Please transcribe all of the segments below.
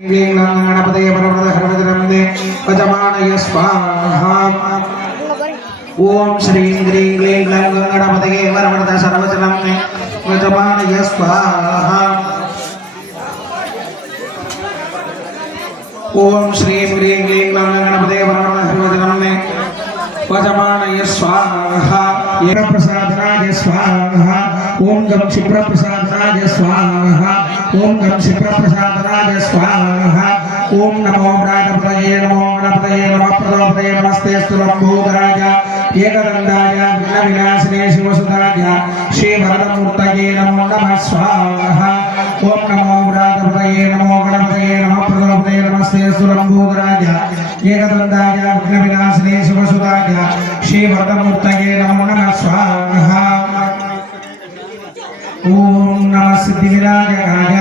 गणपतये परमदहरवदनन्दे वजमानय स्वाहा। ओम श्रीं ग्रीं ग्लीं ग्लैं गणपतये वरवरद सर्वजनन्दे वजमानय स्वाहा। ओम श्रीं ग्रीं ग्लीं ग्लैं गणपतये वरवरद सर्वजनन्दे वजमानय स्वाहा। प्रसादराज स्वाहा। ओम गं क्षिप्रप्रसादराज स्वाहा। ओम गं क्षिप्रप्रसादराज स्वाहा। ओम नमो गणपतये नमः प्रदोपतये नमस्तेऽस्तु लंबोदराय एकदन्ताय विघ्नविनाशिने शिवसुताय श्रीवरदमूर्तये नमो नमः स्वाहा। ओम नमो गणपतये नमः प्रदोपतये नमस्तेऽस्तु लंबोदराय एकदन्ताय विघ्नविनाशिने शिवसुताय श्रीवरदमूर्तये नमो नमः स्वाहा। ओम नमः सिद्धिविनायकाय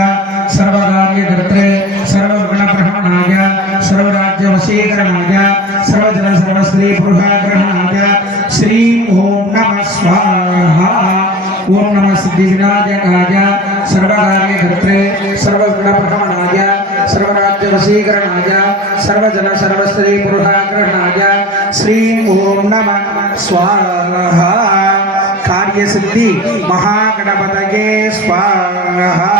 सर्वकार्यकर्त्रे सर्वगुणप्रहणाय सर्वराज्यवशीकरणाय सर्वजन सर्वस्त्री पुरुषाग्रहणाय श्री ओम नमः स्वाहा। ओम नमः सिद्धिविनायकाय सर्वकार्यकर्त्रे सर्वगुणप्रहणाय सर्वराज्यवशीकरणाय सर्वजन सर्वस्त्री पुरुषाग्रहणाय श्री ओम नमः स्वाहा। कार्यसिद्धि महागणपतये स्वाहा।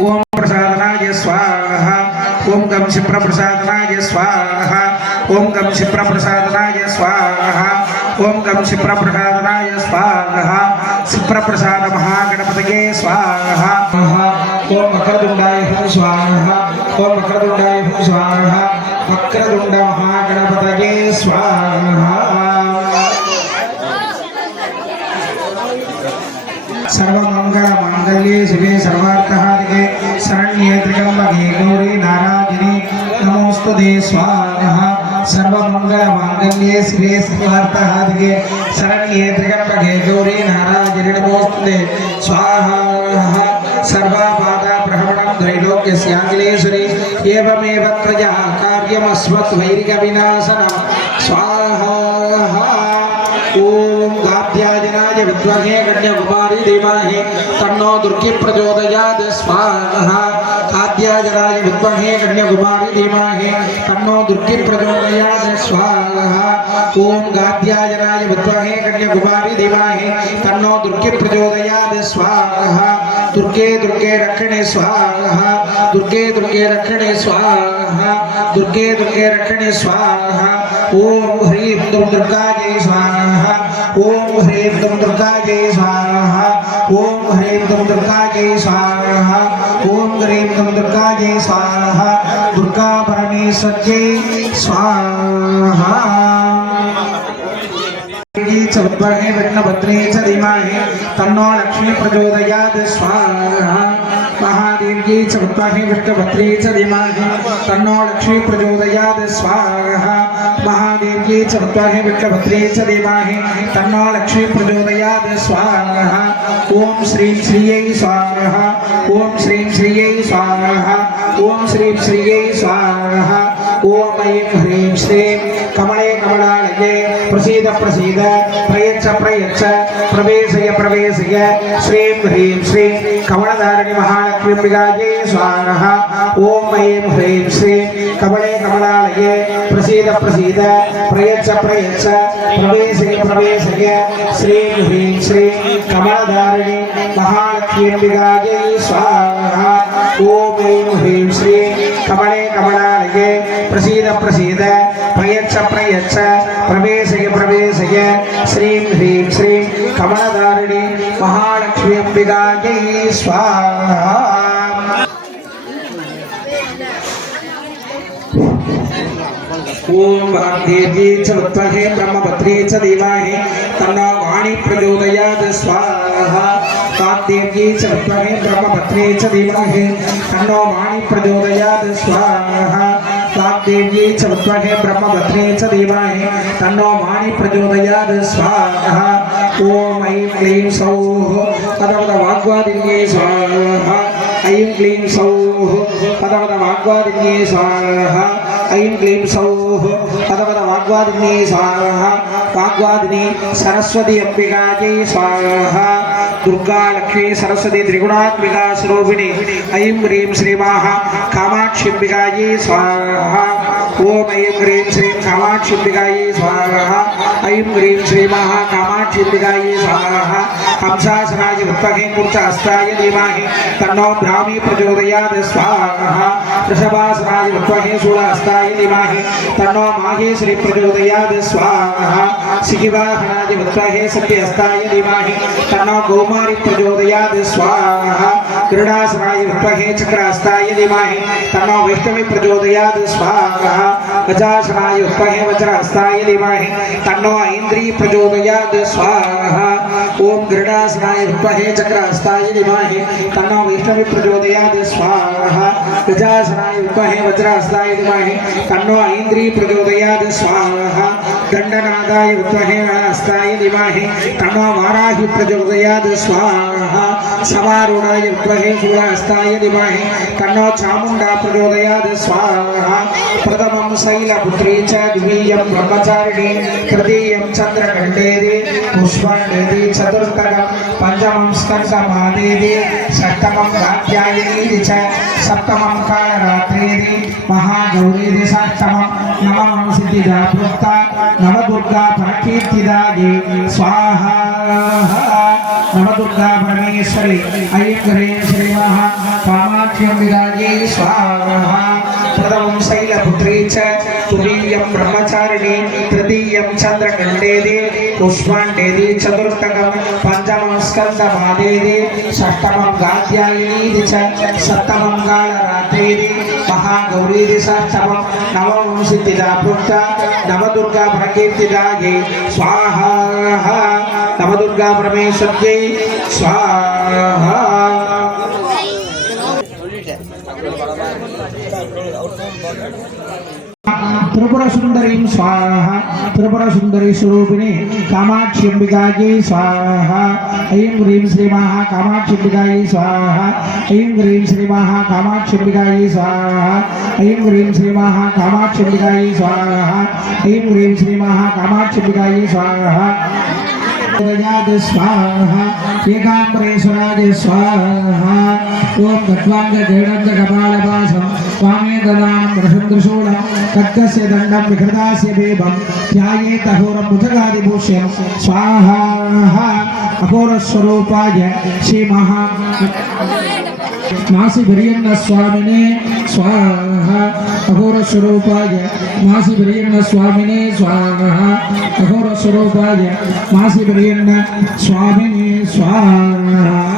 ओम प्रसादनाय स्वाहा। ओम गं क्षिप्रप्रसादनाय स्वाहा। ओम गं क्षिप्रप्रसादनाय स्वाहा। ओम गं क्षिप्रप्रसादनाय स्वाहा। क्षिप्रप्रसाद महागणपतये स्वाहा। ओम वक्रतुंडाय स्वाहा। ओम वक्रतुंडाय स्वाहा। वक्रतुंड महागणपतये स्वाहा। सर्वमंगल मांगल्ये शिवे सर्वार्थसाधिके शरण्ये त्र्यंबके गौरी नारायणी नमोस्तुते स्वाहा। सर्वमंगल मांगल्ये शिवे सर्वार्थसाधिके शरण्ये त्र्यंबके गौरी नारायणी नमोस्तुते स्वाहा। सर्वाबाधा प्रहरणं त्रैलोक्यस्याखिलेश्वरी एवमेव त्वया कार्यमस्मद्वैरिकविनाशनं स्वाहा। ओम गाद्याजनाय विद्महे कन्याकुमारी धीमहि तन्नो दुर्गी प्रचोदयात् स्वाहा। गाद्याजनाय विद्महे कन्याकुमारी धीमहि तन्नो दुर्गी प्रचोदयात् स्वाहा। ओम गाद्याजनाय विद्महे कन्याकुमारी धीमहि तन्नो दुर्गी प्रचोदयात् स्वाहा। दुर्गे दुर्गे रक्षणे स्वाहा। दुर्गे दुर्गे रक्षणे स्वाहा। दुर्गे दुर्गे रक्षणे स्वाहा। ओम ह्रीं दुं दुर्गायै स्वाहा। ओम ह्रीं दुं दुर्गायै स्वाहा। ओम ह्रीं दुं दुर्गायै स्वाहा। ओम ह्रीं दुं दुर्गायै स्वाहा। दुर्गा परमेश्वर्यै स्वाहा। विद्महे विघ्नभद्रे च धीमहि तन्नो लक्ष्मी प्रचोदयात् स्वाहा। महादेव्यै च विद्महे विघ्नभद्रे च धीमहि तन्नो लक्ष्मी प्रचोदयात् स्वाहा। महादेव्यै च विद्महे विघ्नभद्रे च धीमहि तन्नो लक्ष्मी प्रचोदयात् स्वाहा। ओम श्रीं श्रियै स्वाहा। ओम श्रीं श्रियै स्वाहा। ओम श्रीं श्रियै स्वाहा। ओम ऐं ह्रीं श्रीं कमले कमलालये प्रसीद प्रसीद प्रयच्छ प्रयच्छ प्रवेशय प्रवेशय श्रीं ह्रीं श्रीं कमलधारिणी महालक्ष्मीम्बिकायै स्वाहा। ओम ऐं ह्रीं श्रीं कमले कमलालये प्रसीद प्रसीद प्रयच्छ प्रयच्छ प्रवेशय प्रवेशय श्रीं ह्रीं श्रीं कमलधारिणी महालक्ष्मीम्बिकायै स्वाहा। ओम ऐं ह्रीं श्रीं कमले कमलालये प्रसीद प्रसीद प्रयच्छ प्रयच्छ प्रवेशय प्रवेशय श्रीं ह्रीं श्रीं कमलधारिणी महालक्ष्मी अंबिकायै स्वाहा। ओम वाग्देवी च विद्महे ब्रह्मभद्रे च धीमहि तन्नो वाणी प्रचोदयात् स्वाहा। वाग्देवी च विद्महे ब्रह्मभद्रे च धीमहि तन्नो वाणी प्रचोदयात् स्वाहा। वाग्देवी च विद्महे ब्रह्मभद्रे च धीमहि तन्नो वाणी प्रचोदयात् स्वाहा। ओम ऐं क्लीं सौः पदपद वाग्वादिन्यै स्वाहा। ऐं क्लीं सौः पदपद वाग्वादिन्ये स्वाहा ऐं क्लीं सौः पदपद वाग्वादिन्ये स्वाहा वाग्वादिनी सरस्वती अंबिकायै स्वाहा दुर्गा लक्ष्मी सरस्वती त्रिगुणात्मिका स्वरूपिणी ऐं ह्रीं श्रीमाः कामाक्षिम्बिकायै स्वाहा ओम ऐं ह्रीं श्रीं कामाक्षिम्बिकायै स्वाहा ऐं ह्रीं श्रीमाः कामाक्षिम्बिकायै स्वाहा कंसासनाय विद्महे कुर्चहस्ताय धीमहि तन्नो ब्राह्मी प्रचोदयात् स्वाहा वृषभासनाय विद्महे शूलहस्ताय धीमहि तन्नो माहेश्वरी प्रचोदयात् स्वाहा सिंहवाहनाय विद्महे सत्यहस्ताय धीमहि तन्नो कौमारी प्रचोदयात् स्वाहा गरुडासनाय विद्महे चक्रहस्ताय धीमहि तन्नो वैष्णवी प्रचोदयात् स्वाहा गजासनाय विद्महे वज्रहस्ताय धीमहि तन्नो ऐन्द्री प्रचोदयात् स्वाहा ओम गरुडासनाय विद्महे चक्रहस्ताय धीमहि तन्नो वैष्णवी प्रचोदयात् स्वाहा गजासनाय विद्महे वज्रहस्ताय धीमहि तन्नो ऐन्द्री प्रचोदयात् स्वाहा दंडनादाय विद्महे हस्ताय धीमहि तन्नो वाराही प्रचोदयात् स्वाहा समारूढ़ाय विद्महे शूलहस्ताय धीमहि तन्नो चामुंडा प्रचोदयात् स्वाहा प्रथमं शैलपुत्री च द्वितीयं ब्रह्मचारिणी तृतीयं चंद्रघंटेति पुष्पण्डेति चतुर्थकं पंचमं स्कंदमादेति षष्ठमं कात्यायनीति च सप्तमं कालरात्रेति महागौरीति षष्ठमं नवमं सिद्धिदा प्रोक्ता नवदुर्गा प्रकीर्तिदायै स्वाहा नवदुर्गा परमेश्वरी ऐं ह्रीं श्रीमः कामाख्यम्बिकायै स्वाहा प्रथमं शैलपुत्री च तुरीयं ब्रह्मचारिणी तृतीयं चंद्रघंटेति पुष्पाण्डेति चतुर्थकं पंचमं स्कंदमादेति षष्ठमं गात्यायनीति च सप्तमं कालरात्रेति महागौरीति षष्ठमं नवमं सिद्धिदा प्रोक्ता नवदुर्गा प्रकीर्तिदायै स्वाहा नवदुर्गा परमेश्वर्यै स्वाहा त्रिपुरा सुंदरी स्वाहा त्रिपुरा सुंदरी स्वरूपिणी कामाक्षिम्बिकायै स्वाहा ऐं ह्रीं श्रीमाः कामाक्षिम्बिकायै स्वाहा ऐं ह्रीं श्रीमाः कामाक्षिम्बिकायै स्वाहा ऐं ह्रीं श्रीमाः कामाक्षिम्बिकायै स्वाहा ऐं ह्रीं श्रीमाः कामाक्षिम्बिकायै स्वाहा स्वाहा एकाम्बरेश्वराय स्वाहा ओम गत्वांग जैडंज कपालपाशं स्वामे ददानं प्रशंद्रशूलं कक्कस्य दण्डं विकृतास्य बेबं ध्यायेत् अघोरं भुजगादिभूष्यं स्वाहा अघोरस्वरूपाय श्रीमहा मासी भरियन्न स्वामिने स्वाहा अघोरस्वरूपाय मासी भरियन्न स्वामिने स्वाहा अघोरस्वरूपाय मासी भरियन्न स्वामिने स्वाहा